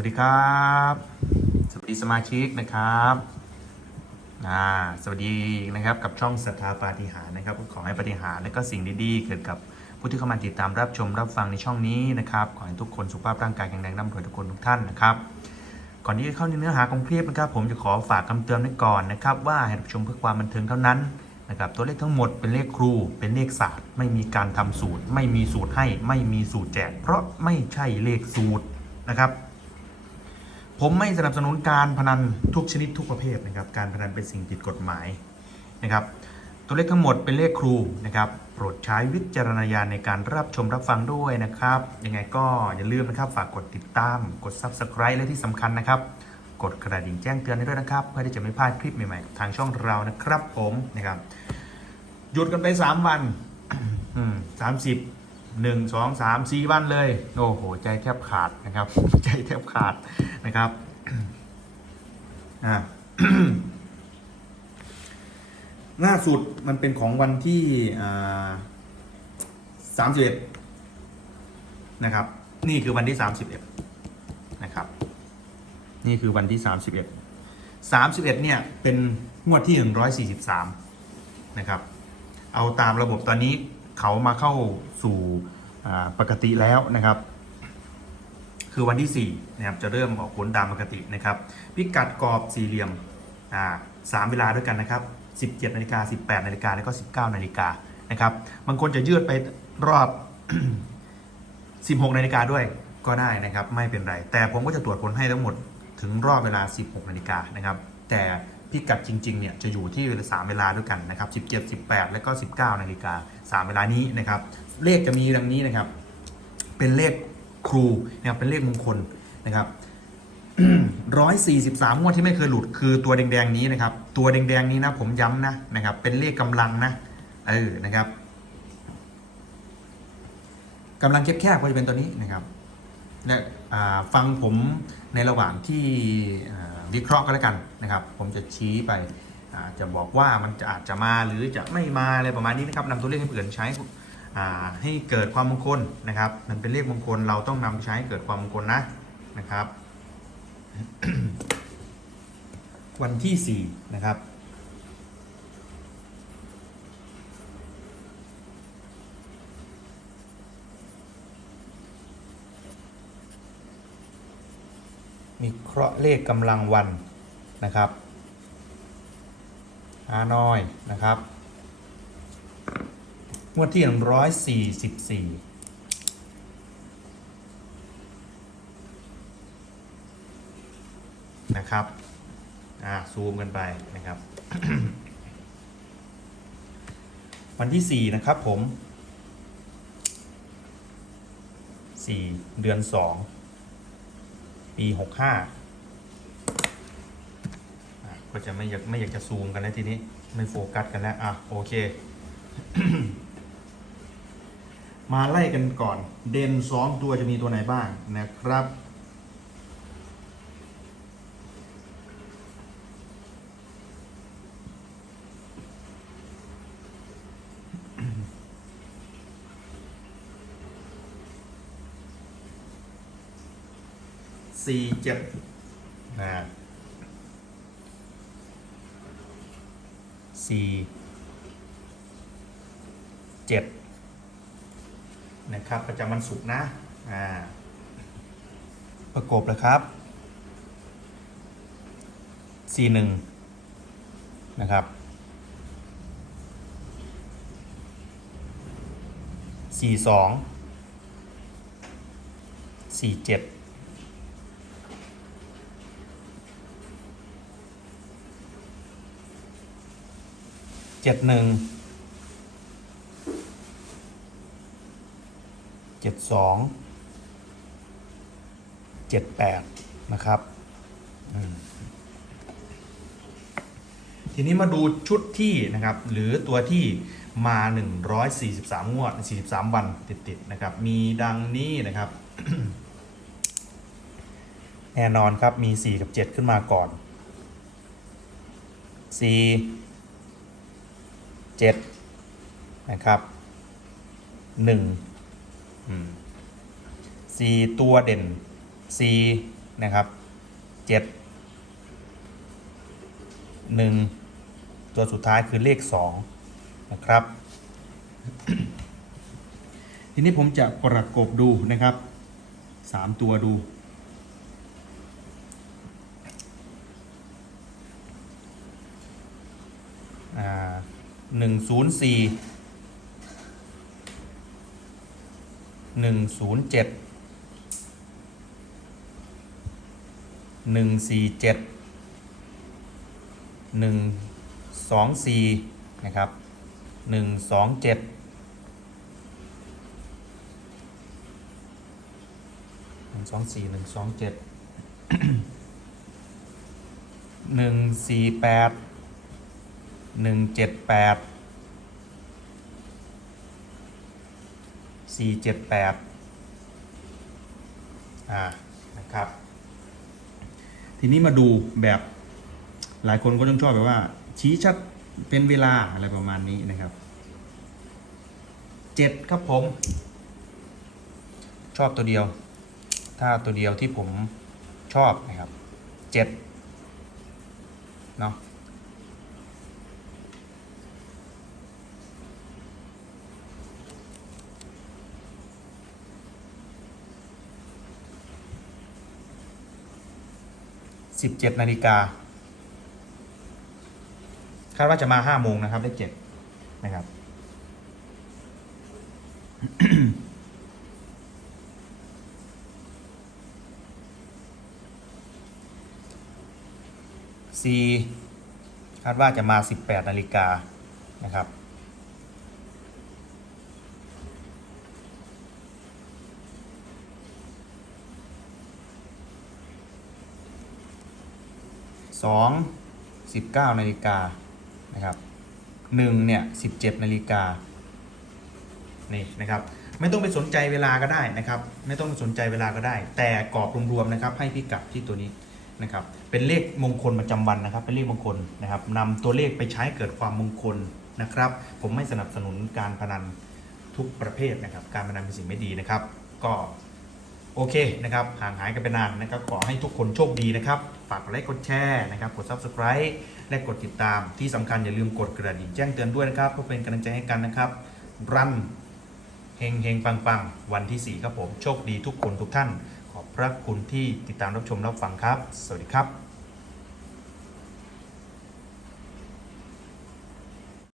วัสดีครับ สวัสดีสมาชิกนะครับอ่าสวัสดีนะครับกับช่องศรัทธาปาฏิหาริย์นะครับขอให้ปาฏิหาริย์และก็สิ่งดีๆเกิดกับผู้ที่เข้ามาติดตามรับชมรับฟังในช่องนี้นะครับขอให้ทุกคนสุขภาพร่างกายแข็งแรงร่ำรวยทุกคนทุกท่านนะครับ ก่อนที่จะเข้าในเนื้อหาของคลิปนะครับ ผมจะขอฝากคำเตือนไว้ก่อนนะครับ ว่าให้รับชมเพื่อความบันเทิงเท่านั้นนะครับตัวเลขทั้งหมดเป็นเลขครูเป็นเลขศาสตร์ ไม่มีการทำสูตร ไม่มีสูตรให้ ไม่มีสูตรแจก เพราะไม่ใช่เลขสูตรนะครับ ผมไม่สนับสนุนการพนันทุกชนิดทุกประเภทนะครับ การพนันเป็นสิ่งผิดกฎหมายนะครับ ตัวเลขทั้งหมดเป็นเลขครูนะครับ โปรดใช้วิจารณญาณในการรับชมรับฟังด้วยนะครับ ยังไงก็อย่าลืมนะครับ ฝากกดติดตาม กด Subscribe และที่สำคัญนะครับ กดกระดิ่งแจ้งเตือนให้ด้วยนะครับ เพื่อที่จะไม่พลาดคลิปใหม่ๆ ทางช่องเรานะครับผมนะครับ หยุดกันไป 3 วันสามสิบ หนึ่งสองสามสี่วันเลย โอ้โห ใจแทบขาดนะครับ ใจแทบขาดนะครับอ่าล่าสุดมันเป็นของวันที่สามสิบเอ็ดนะครับ นี่คือวันที่สามสิบเอ็ดนะครับ นี่คือวันที่สามสิบเอ็ดสามสิบเอ็ดเนี่ย เป็นงวดที่หนึ่งร้อยสี่สิบสามนะครับ เอาตามระบบตอนนี้ เขามาเข้าสู่ปกติแล้วนะครับ คือวันที่4นะครับจะเริ่มออกผลตามปกตินะครับ พิกัดกรอบสี่เหลี่ยมสามเวลาด้วยกันนะครับ17นาฬิกา18นาฬิกาแล้วก็ 19นาฬิกานะครับบางคนจะยืดไปรอบ 16นาฬิกาด้วยก็ได้นะครับ ไม่เป็นไร แต่ผมก็จะตรวจผลให้ทั้งหมดถึงรอบเวลา 16นาฬิกานะครับ แต่ พิกัดจริงๆเนี่ยจะอยู่ที่เวลา3เวลาด้วยกันนะครับ17 18แล้วก็19นาฬิกา3เวลานี้นะครับเลขจะมีดังนี้นะครับ เป็นเลขครูนะครับเป็นเลขมงคลนะครับร้อยสี่สิบสามงวดที่ไม่เคยหลุดคือตัวแดงๆนี้นะครับ ตัวแดงๆนี้นะผมย้ำนะนะครับ เป็นเลขกำลังนะเออนะครับกำลังแคบๆก็จะเป็นตัวนี้นะครับและฟังผมในระหว่างที่ วิเคราะห์ก็แล้วกันนะครับ ผมจะชี้ไปจะบอกว่ามันจะอาจจะมาหรือจะไม่มาอะไรประมาณนี้นะครับนำตัวเลขให้เพื่อนใช้ให้เกิดความมงคลนะครับ มันเป็นเลขมงคลเราต้องนำไปใช้ให้เกิดความมงคลนะนะครับ วันที่4นะครับ มีเคราะห์เลขกำลังวันนะครับฮานอยนะครับงวดที่หนึ่งร้อยสี่สิบสี่นะครับ อ่า ซูมกันไปนะครับ วันที่สี่นะครับผมสี่เดือนสอง ปีหกห้าก็จะไม่อยากไม่อยากจะซูมกันแล้วทีนี้ไม่โฟกัสกันแล้วอะโอเค มาไล่กันก่อน เด่นสองตัวจะมีตัวไหนบ้างนะครับ สี่เจ็ดนะสี่เจ็ดนะครับ ประจำวันศุกร์นะอ่าประกบเลยครับ C1 นะครับ C2 C7 เจ็ด จ็ดหนึ่งเจ็ดสองเจ็ดแปดนะครับทีนี้มาดูชุดที่นะครับ หรือตัวที่มา 143 งวด 43 วันติดๆนะครับ มีดังนี้นะครับ แน่นอนครับมี 4 กับ 7 ขึ้นมาก่อน 4 7นะครับ1อืมสี่ตัวเด่นสี่นะครับเจ็ดหนึ่งตัวสุดท้ายคือเลขสองนะครับ ทีนี้ผมจะประกบดูนะครับสามตัวดูอ่า หนึ่งศูนย์สี่หนึ่งศูนย์เจ็ดหนึ่งสี่เจ็ดหนึ่งสองสี่นะครับหนึ่งสองเจ็ดหนึ่งสองสี่หนึ่งสองเจ็ดหนึ่งสี่แปด หนึ่งเจ็ดแปดสี่เจ็ดแปดอ่านะครับ ทีนี้มาดูแบบหลายคนก็ต้องชอบแบบว่า ชี้ชัดเป็นเวลาอะไรประมาณนี้นะครับเจ็ดครับผม ชอบตัวเดียว ถ้าตัวเดียวที่ผมชอบนะครับเจ็ดเนาะ สิบเจ็ดนาฬิกาคาดว่าจะมาห้าโมงนะครับเลขเจ็ดนะครับซีคาดว่าจะมาสิบแปดนาฬิกานะครับ สองสิบเก้านาฬิกานะครับหนึ่งเนี่ยสิบเจ็ดนาฬิกานี่นะครับไม่ต้องไปสนใจเวลาก็ได้นะครับ ไม่ต้องไปสนใจเวลาก็ได้ แต่กรอบรวมๆนะครับ ให้พิกัดที่ตัวนี้นะครับเป็นเลขมงคลประจำวันนะครับ เป็นเลขมงคลนะครับนำตัวเลขไปใช้เกิดความมงคลนะครับ ผมไม่สนับสนุนการพนันทุกประเภทนะครับ การพนันเป็นสิ่งไม่ดีนะครับ ก็ โอเคนะครับห่างหายกันไปนานนะครับขอให้ทุกคนโชคดีนะครับ ฝากกดไลค์กดแชร์นะครับกด Subscribe และกดติดตามที่สำคัญอย่าลืมกดกระดิ่งแจ้งเตือนด้วยนะครับเพื่อเป็นกำลังใจให้กันนะครับ รันเฮงเฮงปังปังวันที่ 4 ครับผม โชคดีทุกคนทุกท่าน ขอบพระคุณที่ติดตามรับชมรับฟังครับ สวัสดีครับ